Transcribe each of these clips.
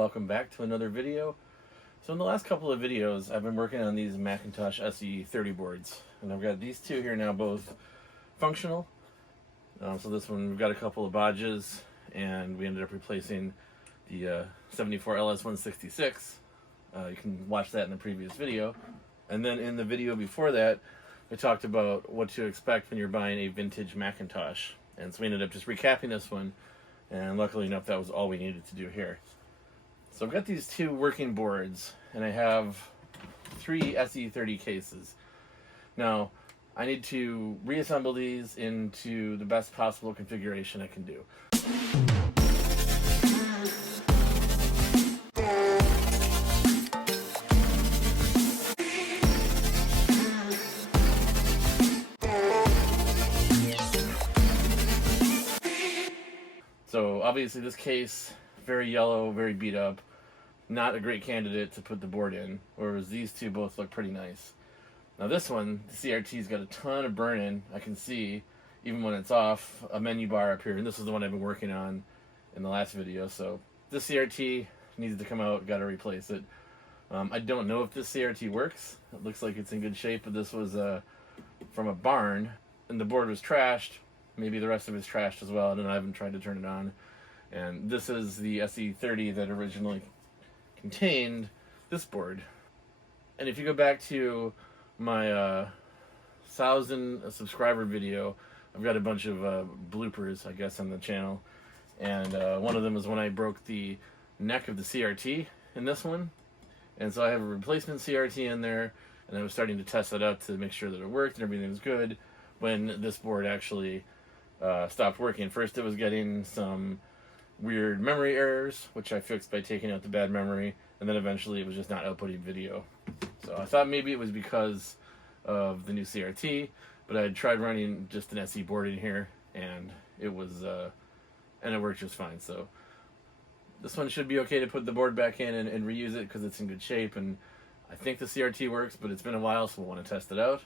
welcome back to another video. So in the last couple of videos I've been working on these Macintosh SE30 boards, and I've got these two here now, both functional. So this one we've got a couple of bodges, and we ended up replacing the 74LS166. You can watch that in the previous video. And then in the video before that I talked about what to expect when you're buying a vintage Macintosh, and so we ended up just recapping this one, and luckily enough that was all we needed to do here. So I've got these two working boards, and I have 3 SE30 cases. Now I need to reassemble these into the best possible configuration I can do. So obviously this case, very yellow, very beat up, not a great candidate to put the board in, whereas these two both look pretty nice. Now this one, the CRT's got a ton of burn-in. I can see, even when it's off, a menu bar up here, and this is the one I've been working on in the last video. So this CRT needs to come out, got to replace it. I don't know if this CRT works. It looks like it's in good shape, but this was from a barn, and the board was trashed. Maybe the rest of it's trashed as well, and I haven't tried to turn it on. And this is the SE30 that originally contained this board. And if you go back to my 1,000 subscriber video, I've got a bunch of bloopers, I guess, on the channel. And one of them is when I broke the neck of the CRT in this one. And so I have a replacement CRT in there, and I was starting to test it out to make sure that it worked and everything was good when this board actually stopped working. First it was getting some weird memory errors, which I fixed by taking out the bad memory, and then eventually it was just not outputting video. So I thought maybe it was because of the new CRT, but I had tried running just an SE board in here, and it was and it worked just fine. So this one should be okay to put the board back in and reuse it because it's in good shape, and I think the CRT works, but it's been a while, so we'll want to test it out.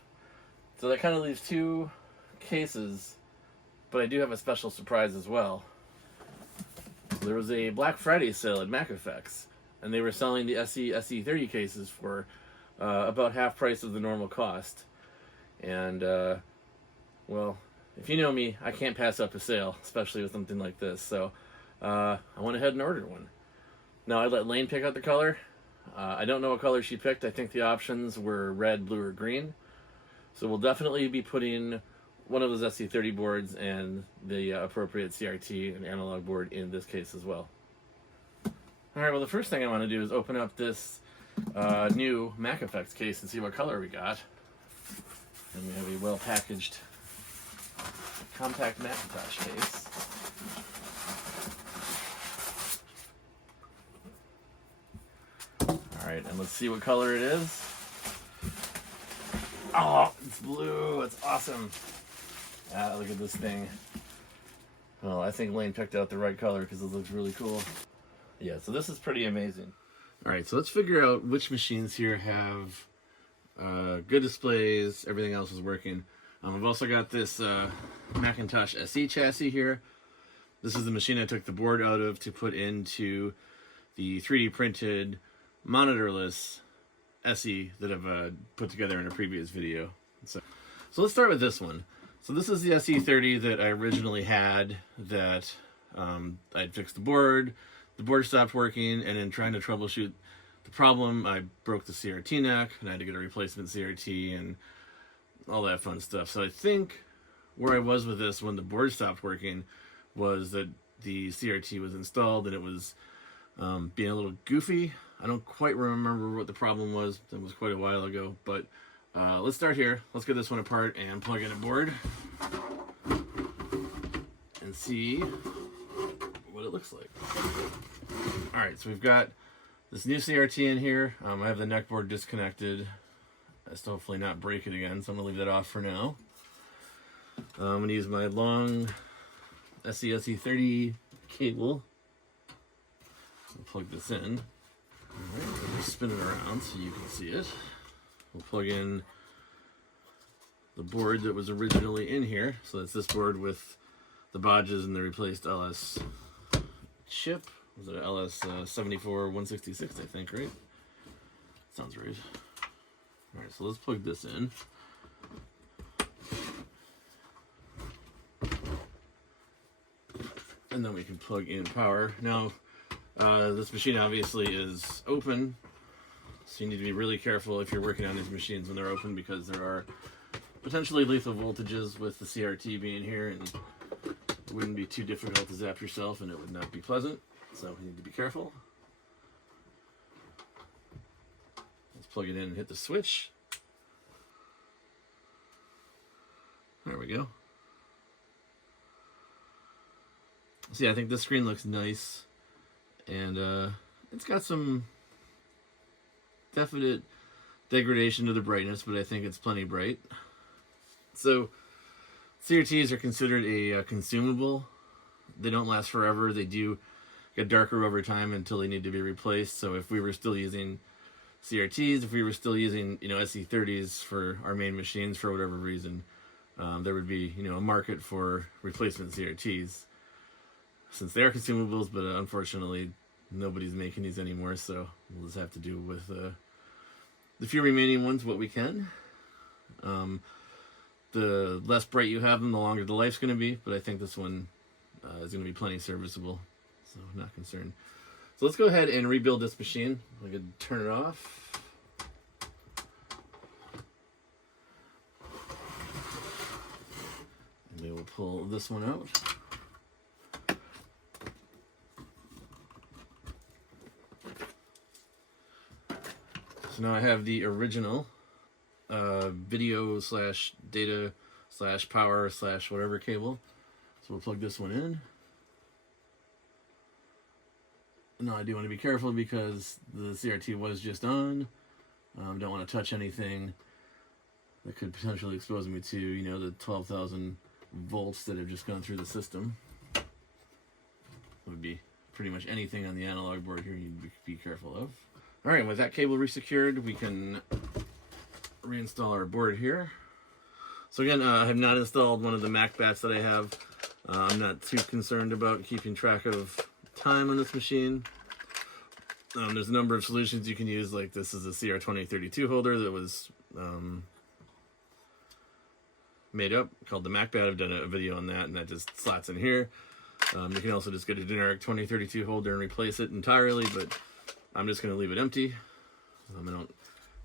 So that kind of leaves 2 cases, but I do have a special surprise as well. There was a Black Friday sale at Macintosh, and they were selling the SE30 cases for about half price of the normal cost. And well, if you know me, I can't pass up a sale, especially with something like this. So I went ahead and ordered one. Now I let Lane pick out the color. I don't know what color she picked. I think the options were red, blue, or green. So we'll definitely be putting one of those SE30 boards and the appropriate CRT and analog board in this case as well. Alright, well the first thing I want to do is open up this new Macintosh case and see what color we got. And we have a well-packaged compact Macintosh case. Alright, and let's see what color it is. Oh, it's blue. It's awesome. Ah, look at this thing. Well, I think Lane picked out the right color because it looks really cool. Yeah, so this is pretty amazing. Alright, so let's figure out which machines here have good displays, everything else is working. I've also got this Macintosh SE chassis here. This is the machine I took the board out of to put into the 3D printed monitorless SE that I've put together in a previous video. So let's start with this one. So this is the SE30 that I originally had that I'd fixed the board stopped working, and in trying to troubleshoot the problem, I broke the CRT neck, and I had to get a replacement CRT and all that fun stuff. So I think where I was with this when the board stopped working was that the CRT was installed and it was being a little goofy. I don't quite remember what the problem was. That was quite a while ago, but let's start here. Let's get this one apart and plug in a board and see what it looks like. Alright, so we've got this new CRT in here. I have the neck board disconnected. I still hopefully not break it again, so I'm going to leave that off for now. I'm going to use my long SE30 cable. I'll plug this in. Alright, so just spin it around so you can see it. We'll plug in the board that was originally in here. So that's this board with the bodges and the replaced LS chip Was it LS 74 166? I think, right? Sounds right. All right, so let's plug this in. And then we can plug in power. Now, this machine obviously is open, so you need to be really careful if you're working on these machines when they're open, because there are potentially lethal voltages with the CRT being here, and it wouldn't be too difficult to zap yourself, and it would not be pleasant, so we need to be careful. Let's plug it in and hit the switch. There we go. See, I think this screen looks nice, and it's got some definite degradation to the brightness, but I think it's plenty bright. So, CRTs are considered a consumable. They don't last forever. They do get darker over time until they need to be replaced. So if we were still using CRTs, if we were still using, SE30s for our main machines for whatever reason, there would be, a market for replacement CRTs. Since they are consumables, but unfortunately nobody's making these anymore, so we'll just have to do with the few remaining ones what we can. The less bright you have them, the longer the life's going to be, but I think this one is going to be plenty serviceable, so I'm not concerned. So let's go ahead and rebuild this machine. I could turn it off. And then we'll pull this one out. So now I have the original video / data / power / whatever cable. So we'll plug this one in. Now I do want to be careful because the CRT was just on. Don't want to touch anything that could potentially expose me to, the 12,000 volts that have just gone through the system. It would be pretty much anything on the analog board here you need to be careful of. Alright, with that cable resecured, we can reinstall our board here. So again, I have not installed one of the Mac bats that I have. I'm not too concerned about keeping track of time on this machine. There's a number of solutions you can use, like this is a CR2032 holder that was made up, called the Mac bat. I've done a video on that, and that just slots in here. You can also just get a generic 2032 holder and replace it entirely, but I'm just going to leave it empty. I don't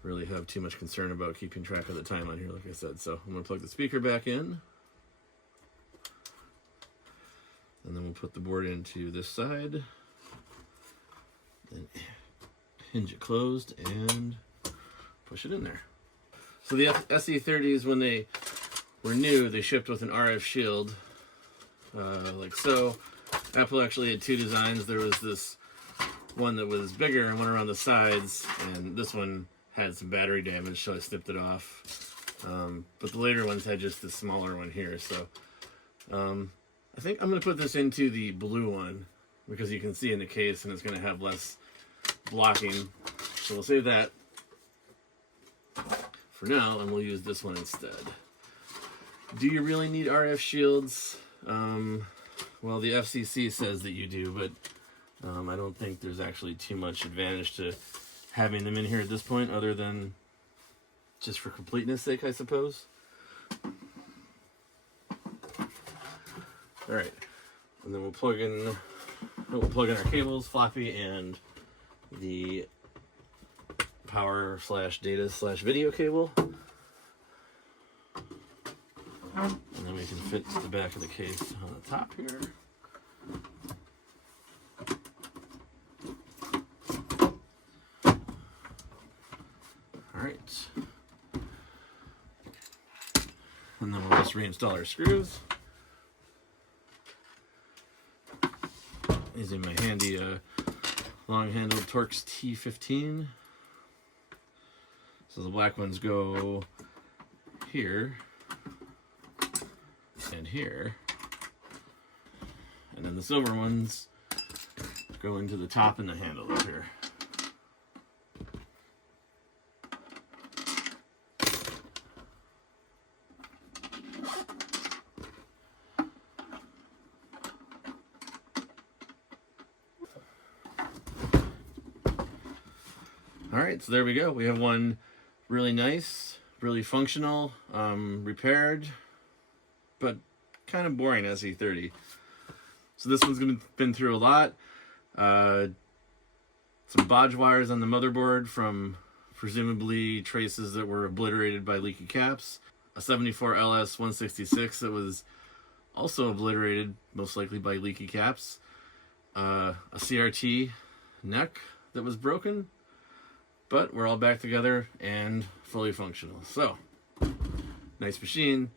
really have too much concern about keeping track of the time on here, like I said. So I'm going to plug the speaker back in. And then we'll put the board into this side. Then hinge it closed and push it in there. So the SE30s, when they were new, they shipped with an RF shield, like so. Apple actually had two designs. There was this one that was bigger and went around the sides, and this one had some battery damage, so I snipped it off. But the later ones had just the smaller one here, so I think I'm going to put this into the blue one, because you can see in the case and it's going to have less blocking. So we'll save that for now, and we'll use this one instead. Do you really need RF shields? Well, the FCC says that you do, but I don't think there's actually too much advantage to having them in here at this point, other than just for completeness sake, I suppose. All right, and then we'll plug in our cables, floppy, and the power / data / video cable, and then we can fit the back of the case on the top here. Alright, and then we'll just reinstall our screws using my handy long-handled Torx T15. So the black ones go here and here, and then the silver ones go into the top and the handle up here. All right, so there we go. We have one really nice, really functional, repaired, but kind of boring SE30. So this one's been through a lot. Some bodge wires on the motherboard from presumably traces that were obliterated by leaky caps. A 74 LS 166 that was also obliterated, most likely by leaky caps. A CRT neck that was broken, but we're all back together and fully functional. So, nice machine.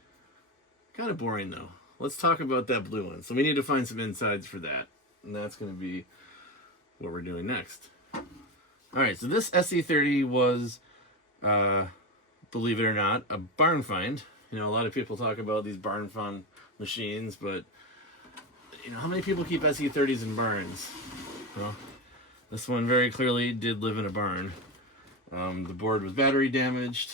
Kind of boring though. Let's talk about that blue one. So we need to find some insides for that, and that's going to be what we're doing next. Alright, so this SE30 was, believe it or not, a barn find. You know, a lot of people talk about these barn find machines, but, you know, how many people keep SE30s in barns? Well, this one very clearly did live in a barn. The board was battery damaged.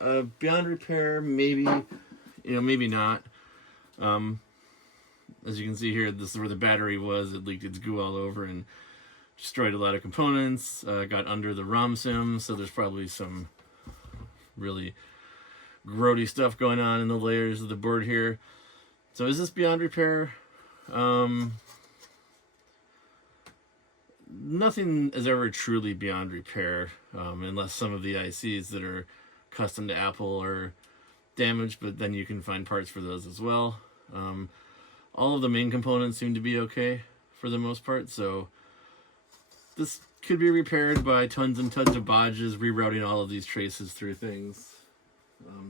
Beyond repair, maybe, you know, maybe not. As you can see here, this is where the battery was. It leaked its goo all over and destroyed a lot of components. Got under the ROM sim, so there's probably some really grody stuff going on in the layers of the board here. So is this beyond repair? Nothing is ever truly beyond repair, unless some of the ICs that are custom to Apple are damaged, but then you can find parts for those as well. All of the main components seem to be okay for the most part, so this could be repaired by tons and tons of bodges, rerouting all of these traces through things.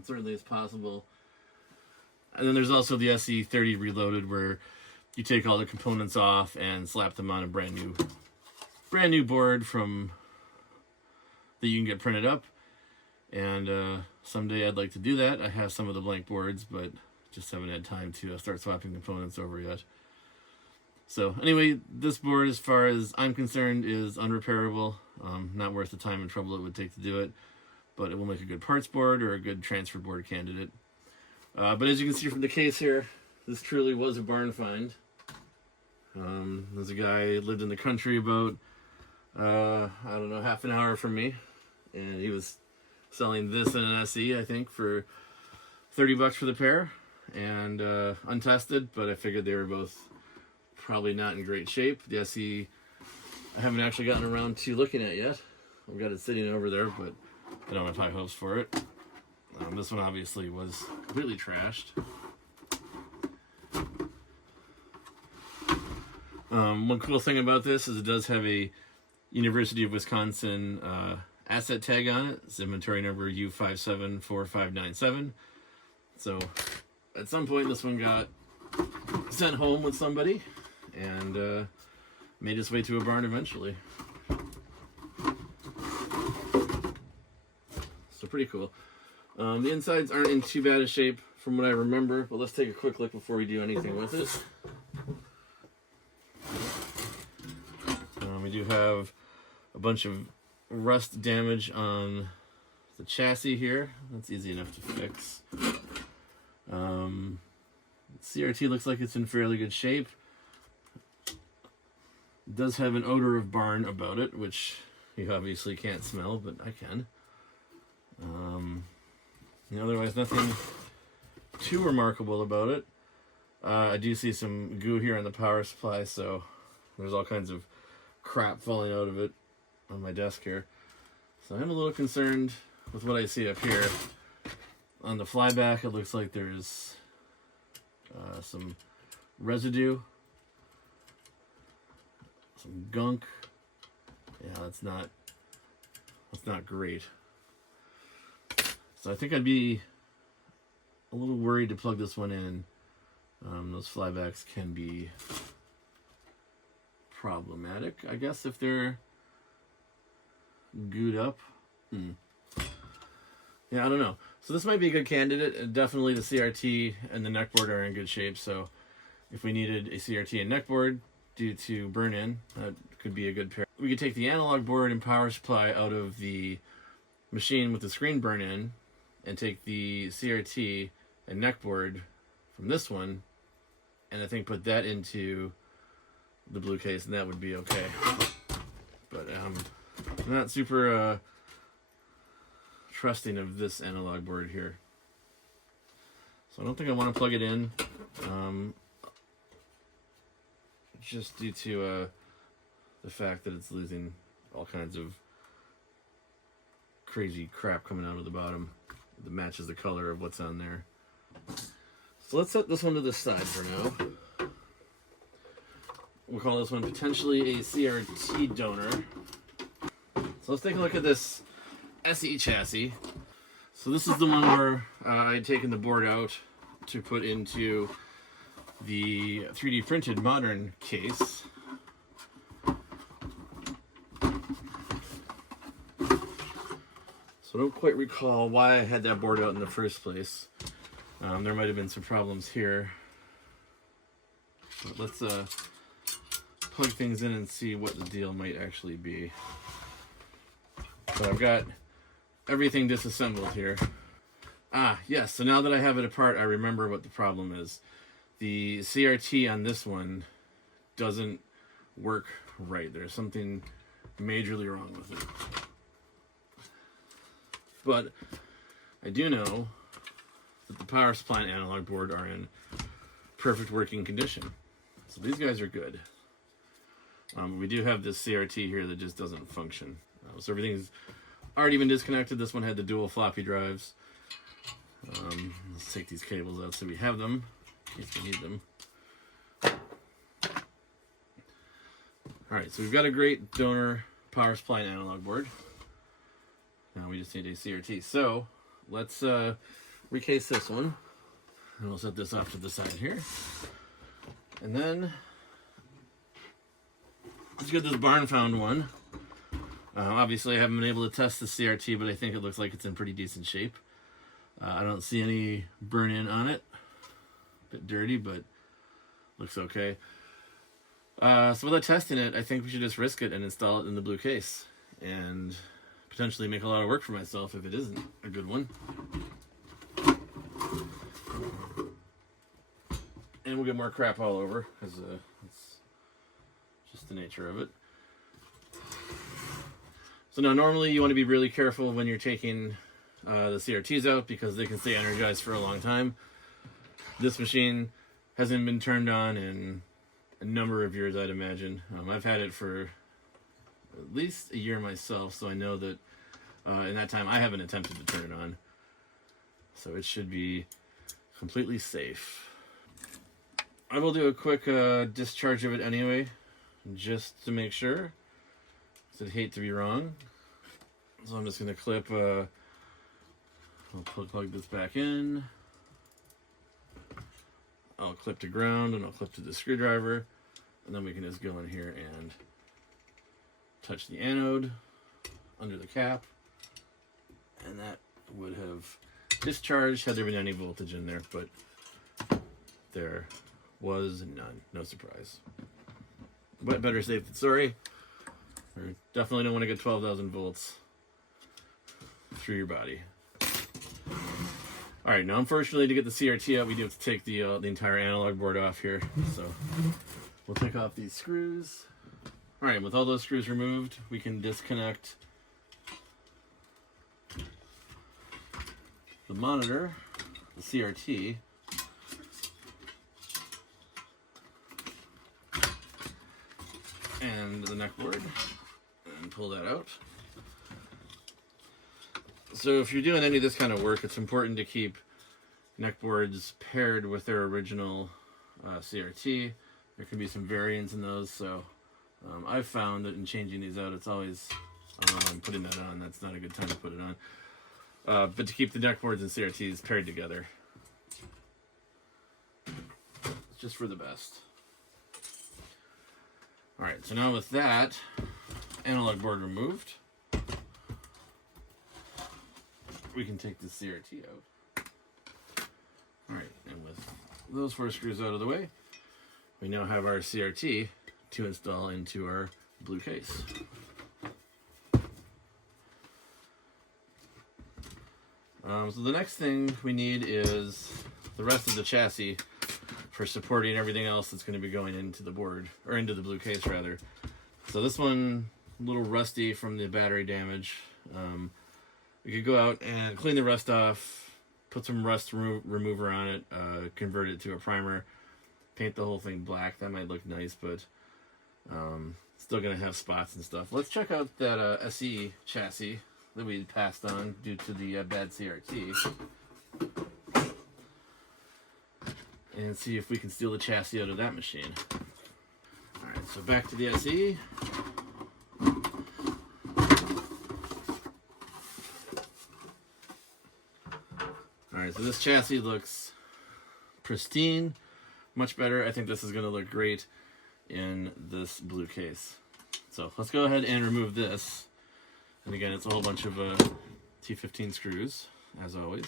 Certainly is possible. And then there's also the SE30 Reloaded, where you take all the components off and slap them on a brand new board from that you can get printed up. And someday I'd like to do that. I have some of the blank boards, but just haven't had time to start swapping components over yet. So anyway, this board, as far as I'm concerned, is unrepairable. Not worth the time and trouble it would take to do it, but it will make a good parts board or a good transfer board candidate. But as you can see from the case here, this truly was a barn find. There's a guy who lived in the country about, I don't know, half an hour from me, and he was selling this and an SE, I think, for $30 for the pair, and untested, but I figured they were both probably not in great shape. The SE I haven't actually gotten around to looking at yet. I've got it sitting over there, but I don't have high hopes for it. This one obviously was completely trashed. One cool thing about this is it does have a University of Wisconsin asset tag on it. It's inventory number U574597. So at some point this one got sent home with somebody and made its way to a barn eventually. So pretty cool. The insides aren't in too bad a shape from what I remember, but let's take a quick look before we do anything with it. We do have a bunch of rust damage on the chassis here. That's easy enough to fix. CRT looks like it's in fairly good shape. It does have an odor of barn about it, which you obviously can't smell, but I can. Otherwise, nothing too remarkable about it. I do see some goo here on the power supply, so there's all kinds of crap falling out of it on my desk here. So I'm a little concerned with what I see up here. On the flyback, it looks like there's some residue, some gunk. Yeah, that's not great. So I think I'd be a little worried to plug this one in. Those flybacks can be problematic, I guess, if they're gooed up. Yeah, I don't know. So this might be a good candidate. Definitely the CRT and the neckboard are in good shape. So if we needed a CRT and neckboard due to burn-in, that could be a good pair. We could take the analog board and power supply out of the machine with the screen burn-in and take the CRT and neckboard from this one and I think put that into the blue case, and that would be okay. But I'm not super trusting of this analog board here. So I don't think I want to plug it in. Just due to the fact that it's losing all kinds of crazy crap coming out of the bottom that matches the color of what's on there. So let's set this one to the side for now. We'll call this one potentially a CRT donor. So let's take a look at this SE chassis. So this is the one where I had taken the board out to put into the 3D printed modern case. So I don't quite recall why I had that board out in the first place. There might have been some problems here. But let's plug things in and see what the deal might actually be. So I've got everything disassembled here. Yes, so now that I have it apart, I remember what the problem is. The CRT on this one doesn't work right. There's something majorly wrong with it. But I do know that the power supply and analog board are in perfect working condition. So these guys are good. We do have this CRT here that just doesn't function. So everything's already been disconnected. This one had the dual floppy drives. Let's take these cables out so we have them in case we need them. Alright, so we've got a great donor power supply and analog board. Now we just need a CRT. So let's recase this one. And we'll set this off to the side here. And then let's get this barn found one. Obviously I haven't been able to test the CRT, but I think it looks like it's in pretty decent shape. I don't see any burn-in on it. A bit dirty, but looks okay. So without testing it, I think we should just risk it and install it in the blue case. And potentially make a lot of work for myself if it isn't a good one. And we'll get more crap all over, because it's just the nature of it. So now normally you want to be really careful when you're taking the CRTs out, because they can stay energized for a long time. This machine hasn't been turned on in a number of years, I'd imagine. I've had it for at least a year myself, so I know that in that time I haven't attempted to turn it on. So it should be completely safe. I will do a quick discharge of it anyway, just to make sure, because I'd hate to be wrong. So I'm just going to clip, I'll plug this back in. I'll clip to ground and I'll clip to the screwdriver, and then we can just go in here and touch the anode under the cap, and that would have discharged had there been any voltage in there, but there was none. No surprise. But better safe than sorry. We definitely don't want to get 12,000 volts through your body. Alright, now unfortunately to get the CRT out, we do have to take the entire analog board off here. So we'll take off these screws. Alright, with all those screws removed, we can disconnect the monitor, the CRT, and the neck board, and pull that out. So if you're doing any of this kind of work, it's important to keep neck boards paired with their original CRT. There can be some variance in those, so I've found that in changing these out, it's always, I'm putting that on, that's not a good time to put it on. But to keep the neck boards and CRTs paired together. It's just for the best. Alright, so now with that analog board removed, we can take the CRT out. Alright, and with those 4 screws out of the way, we now have our CRT to install into our blue case. So the next thing we need is the rest of the chassis for supporting everything else that's going to be going into the board, or into the blue case rather. So this one a little rusty from the battery damage. We could go out and clean the rust off, put some rust remover on it, convert it to a primer, paint the whole thing black. That might look nice, but still going to have spots and stuff. Let's check out that SE chassis that we passed on due to the bad CRT. And see if we can steal the chassis out of that machine. Alright, so back to the SE. Alright, so this chassis looks pristine, much better. I think this is going to look great in this blue case. So let's go ahead and remove this. And again, it's a whole bunch of T15 screws, as always.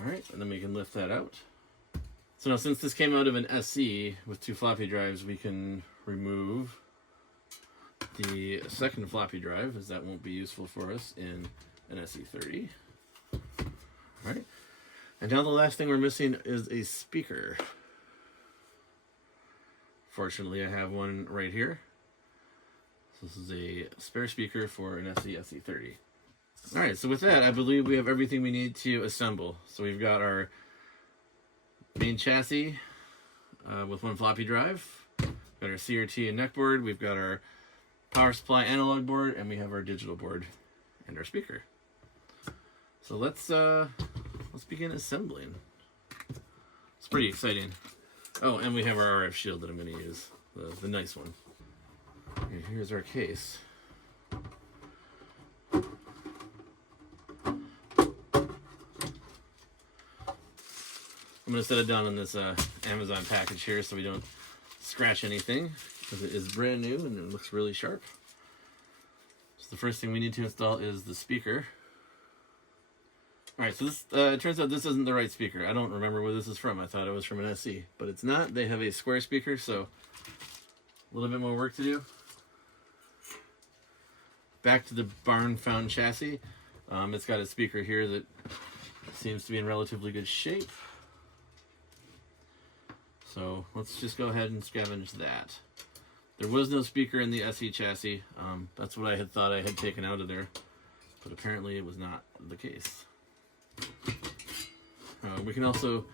Alright, and then we can lift that out. So now, since this came out of an SE with 2 floppy drives, we can remove the second floppy drive, as that won't be useful for us in an SE30. Alright, and now the last thing we're missing is a speaker. Fortunately, I have one right here. This is a spare speaker for an SE30. Alright, so with that, I believe we have everything we need to assemble. So we've got our main chassis with 1 floppy drive. We've got our CRT and neck board. We've got our power supply analog board, and we have our digital board and our speaker. So let's begin assembling. It's pretty exciting. Oh, and we have our RF shield that I'm going to use, the nice one. And here's our case. I'm going to set it down on this Amazon package here so we don't scratch anything, because it is brand new and it looks really sharp. So the first thing we need to install is the speaker. Alright, so this it turns out this isn't the right speaker. I don't remember where this is from. I thought it was from an SE, but it's not. They have a square speaker, so a little bit more work to do. Back to the barn found chassis. It's got a speaker here that seems to be in relatively good shape. So let's just go ahead and scavenge that. There was no speaker in the SE chassis. That's what I had thought I had taken out of there, but apparently it was not the case. We can also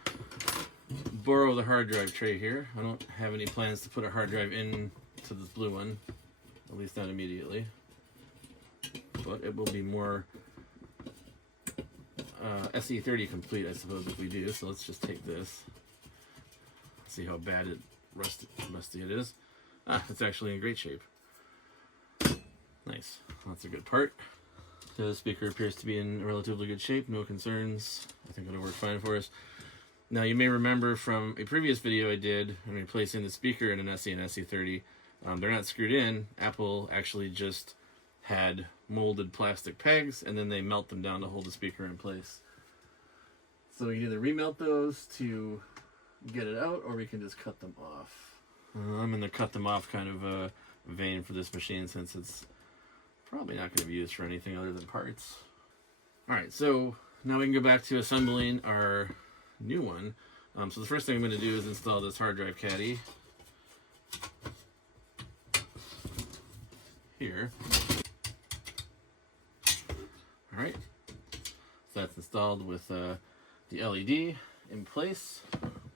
borrow the hard drive tray here. I don't have any plans to put a hard drive in to this blue one, at least not immediately. But it will be more SE30 complete, I suppose, if we do. So let's just take this. See how bad rusty it is. It's actually in great shape. Nice. That's a good part. The speaker appears to be in relatively good shape. No concerns. I think it'll work fine for us. Now, you may remember from a previous video I did on replacing the speaker in an SE and SE30. They're not screwed in. Apple actually just had molded plastic pegs, and then they melt them down to hold the speaker in place. So we can either remelt those to get it out, or we can just cut them off. I'm in the cut them off kind of vein for this machine, since it's probably not going to be used for anything other than parts. Alright, so now we can go back to assembling our new one. So the first thing I'm going to do is install this hard drive caddy here. Alright, so that's installed with the LED in place,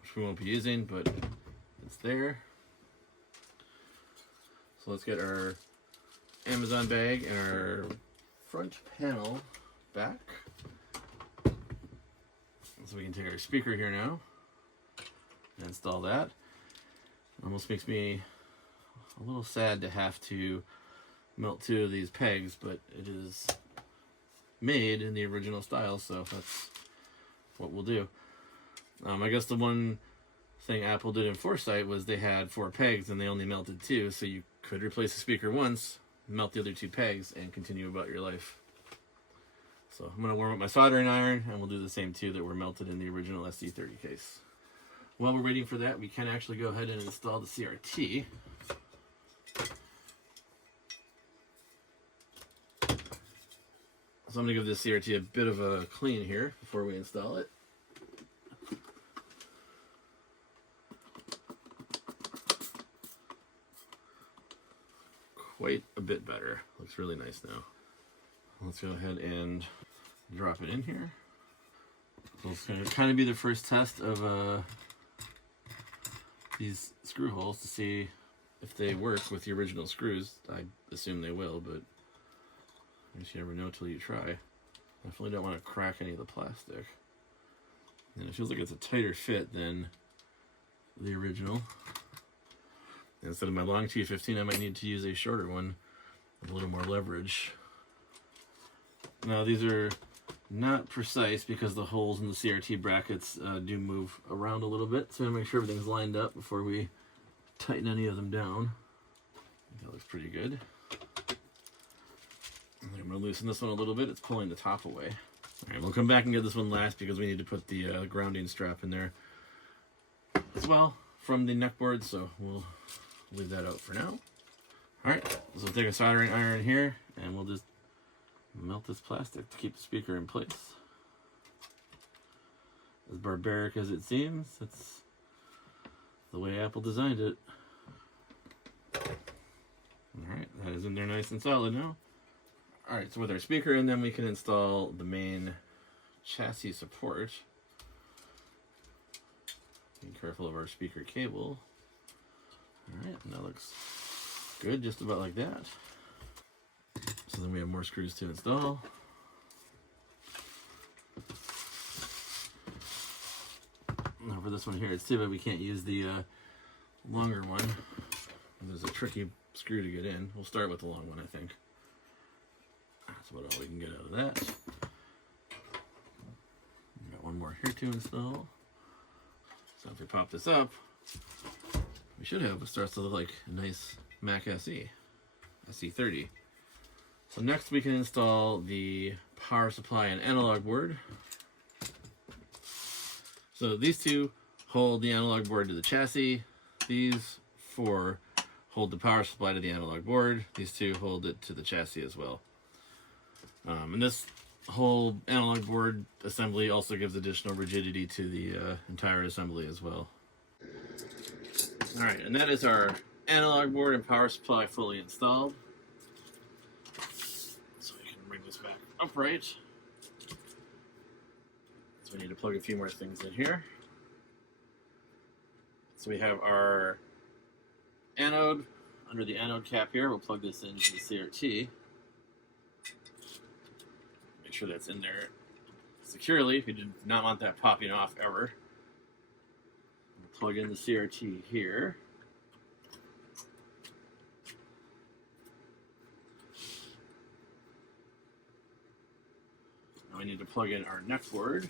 which we won't be using, but it's there. So let's get our Amazon bag and our front panel back. So we can take our speaker here now and install that. Almost makes me a little sad to have to melt 2 of these pegs, but it is made in the original style, so that's what we'll do. I guess the one thing Apple did in foresight was they had 4 pegs and they only melted 2, so you could replace the speaker once, melt the other 2 pegs, and continue about your life. So I'm going to warm up my soldering iron, and we'll do the same 2 that were melted in the original SE30 case. While we're waiting for that, we can actually go ahead and install the CRT. So I'm going to give this CRT a bit of a clean here before we install it. quite a bit better. Looks really nice now. Let's go ahead and drop it in here. So it's going to kind of be the first test of these screw holes to see if they work with the original screws. I assume they will, but I guess you never know till you try. Definitely don't want to crack any of the plastic. And it feels like it's a tighter fit than the original. And instead of my long T15, I might need to use a shorter one with a little more leverage. Now these are not precise because the holes in the CRT brackets do move around a little bit, so I'm going to make sure everything's lined up before we tighten any of them down. I think that looks pretty good. I'm going to loosen this one a little bit. It's pulling the top away. Alright, we'll come back and get this one last because we need to put the grounding strap in there as well from the neck board, so we'll leave that out for now. Alright, so we'll take a soldering iron here and we'll just melt this plastic to keep the speaker in place. As barbaric as it seems, it's the way Apple designed it. Alright, that is in there nice and solid now. Alright, so with our speaker in, then we can install the main chassis support. Be careful of our speaker cable. Alright, that looks good, just about like that. So then we have more screws to install. Now for this one here, it's too bad we can't use the longer one. There's a tricky screw to get in. We'll start with the long one, I think. That's about all we can get out of that. Got one more here to install. So if we pop this up, we should have what starts to look like a nice Mac SE, SE30. So next we can install the power supply and analog board. So these two hold the analog board to the chassis. These four hold the power supply to the analog board. These two hold it to the chassis as well. And this whole analog board assembly also gives additional rigidity to the entire assembly as well. Alright, and that is our analog board and power supply fully installed. So we can bring this back upright. So we need to plug a few more things in here. So we have our anode under the anode cap here. We'll plug this into the CRT. Make sure that's in there securely. We do not want that popping off ever. We'll plug in the CRT here. Now we need to plug in our neck board.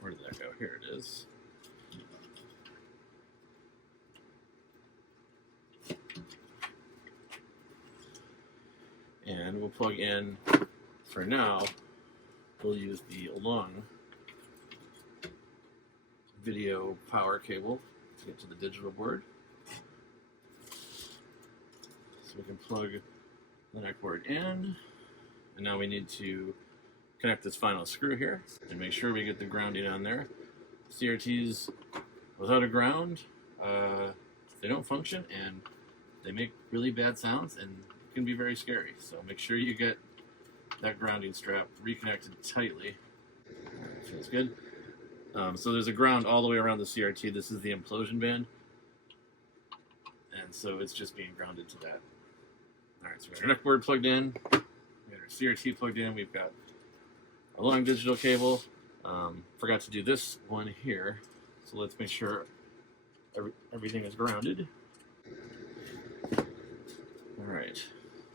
Where did that go? Here it is. And we'll plug in, for now, we'll use the long video power cable to get to the digital board. So we can plug the neck board in. And now we need to connect this final screw here and make sure we get the grounding on there. CRTs without a ground, they don't function and they make really bad sounds and can be very scary. So make sure you get that grounding strap reconnected tightly. Feels good. So there's a ground all the way around the CRT. This is the implosion band. And so it's just being grounded to that. Alright, so we got our neck board plugged in. We got our CRT plugged in. We've got a long digital cable. Forgot to do this one here. So let's make sure everything is grounded. Alright,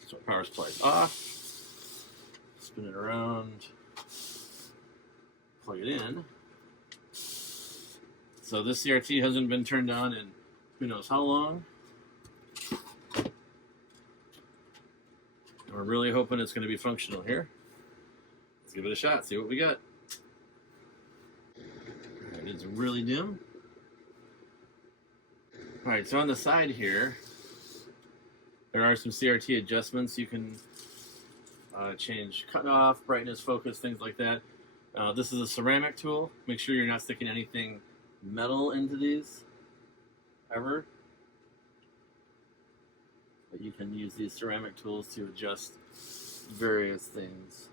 so our power supply is off. Spin it around. Plug it in. So this CRT hasn't been turned on in who knows how long. And we're really hoping it's going to be functional here. Let's give it a shot, see what we got. Alright, it's really dim. Alright, so on the side here, there are some CRT adjustments. You can change cutoff, brightness, focus, things like that. This is a ceramic tool. Make sure you're not sticking anything metal into these, ever. But you can use these ceramic tools to adjust various things.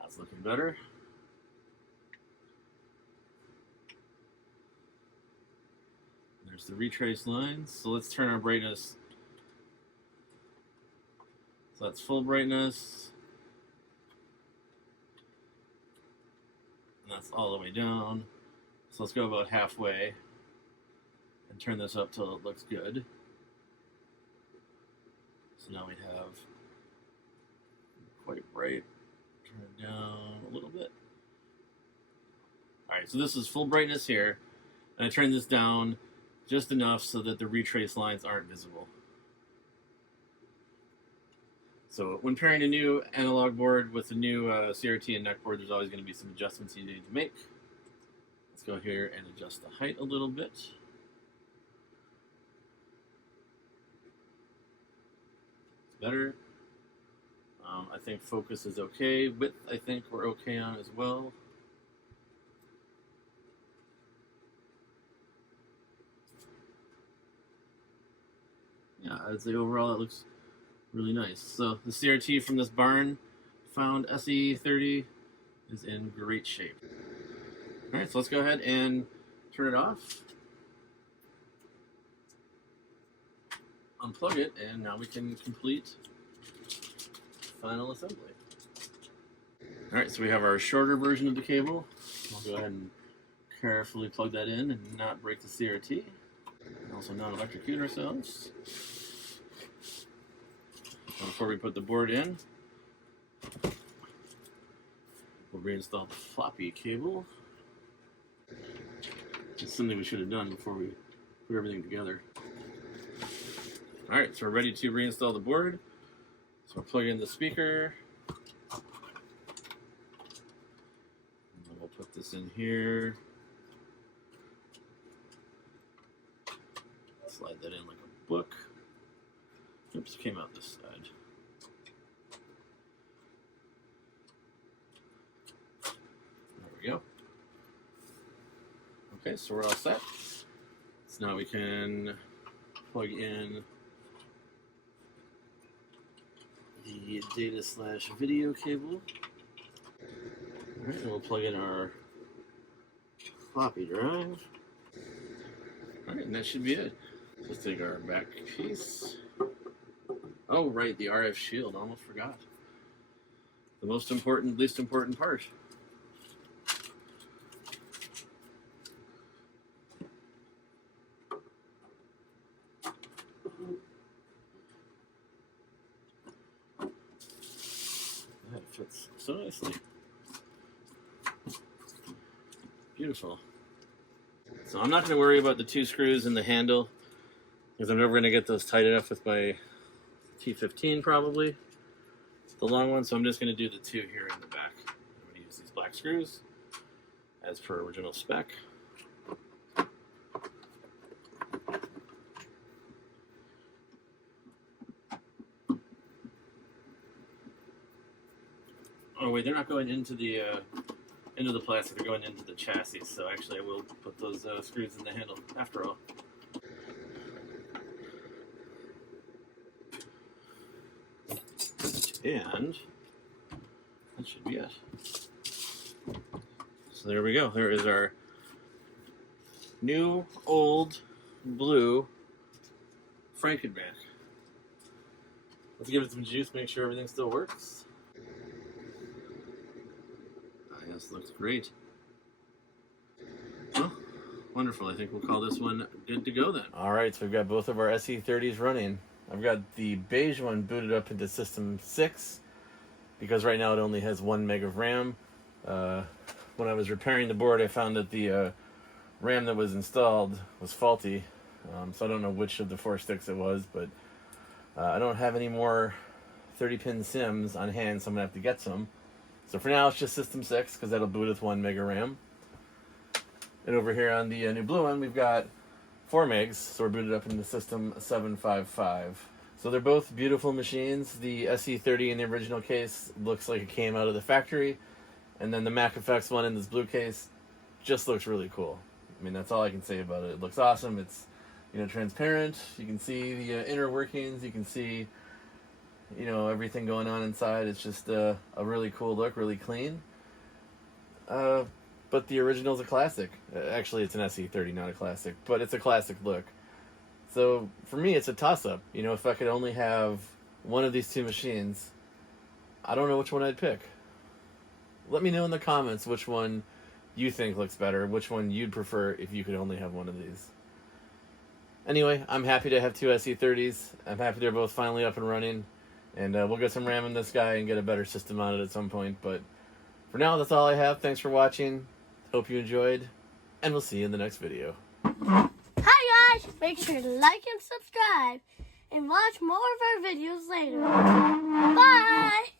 That's looking better. There's the retrace lines. So let's turn our brightness. So that's full brightness. And that's all the way down. So let's go about halfway and turn this up till it looks good. So now we have quite bright. Turn it down a little bit. Alright, so this is full brightness here. And I turn this down just enough so that the retrace lines aren't visible. So when pairing a new analog board with a new CRT and neck board, there's always going to be some adjustments you need to make. Let's go here and adjust the height a little bit. It's better. I think focus is okay. Width, I think we're okay on as well. Yeah, I'd say overall it looks really nice. So the CRT from this barn found SE30 is in great shape. All right, so let's go ahead and turn it off. Unplug it, and now we can complete final assembly. All right, so we have our shorter version of the cable. I'll go ahead and carefully plug that in and not break the CRT. And also not electrocute ourselves. Before we put the board in, we'll reinstall the floppy cable. It's something we should have done before we put everything together. Alright, so we're ready to reinstall the board. So we'll plug in the speaker. And then we'll put this in here. Slide that in like a book. Oops, came out this side. There we go. Okay, so we're all set. So now we can plug in the data/video cable. Alright, and we'll plug in our floppy drive. Alright, and that should be it. Let's take our back piece. Oh, right, the RF shield. Almost forgot. The most important, least important part. That fits so nicely. Beautiful. So I'm not going to worry about the two screws in the handle, because I'm never going to get those tight enough with my T15 probably, the long one, so I'm just going to do the two here in the back. I'm going to use these black screws as per original spec. Oh wait, they're not going into the plastic, they're going into the chassis, so actually I will put those screws in the handle after all. And that should be it. So there we go. There is our new, old, blue Frankenback. Let's give it some juice, make sure everything still works. Yes, looks great. Well, wonderful. I think we'll call this one good to go then. All right, so we've got both of our SE30s running. I've got the beige one booted up into System 6 because right now it only has 1 meg of RAM. When I was repairing the board, I found that the RAM that was installed was faulty, so I don't know which of the 4 sticks it was, but I don't have any more 30-pin SIMs on hand, so I'm going to have to get some. So for now, it's just System 6 because that'll boot with 1 meg of RAM. And over here on the new blue one, we've got 4 megs, so we're booted up into System 755. So they're both beautiful machines. The SE30 in the original case looks like it came out of the factory. And then the Mac Effects one in this blue case just looks really cool. I mean, that's all I can say about it. It looks awesome. It's, you know, transparent. You can see the inner workings. You can see, you know, everything going on inside. It's just a really cool look, really clean. But the original's a classic. Actually, it's an SE30, not a classic, but it's a classic look. So for me, it's a toss-up. You know, if I could only have one of these two machines, I don't know which one I'd pick. Let me know in the comments which one you think looks better, which one you'd prefer if you could only have one of these. Anyway, I'm happy to have two SE30s. I'm happy they're both finally up and running. And we'll get some RAM in this guy and get a better system on it at some point. But for now, that's all I have. Thanks for watching. Hope you enjoyed. And we'll see you in the next video. Hi guys! Make sure to like and subscribe. And watch more of our videos later. Bye!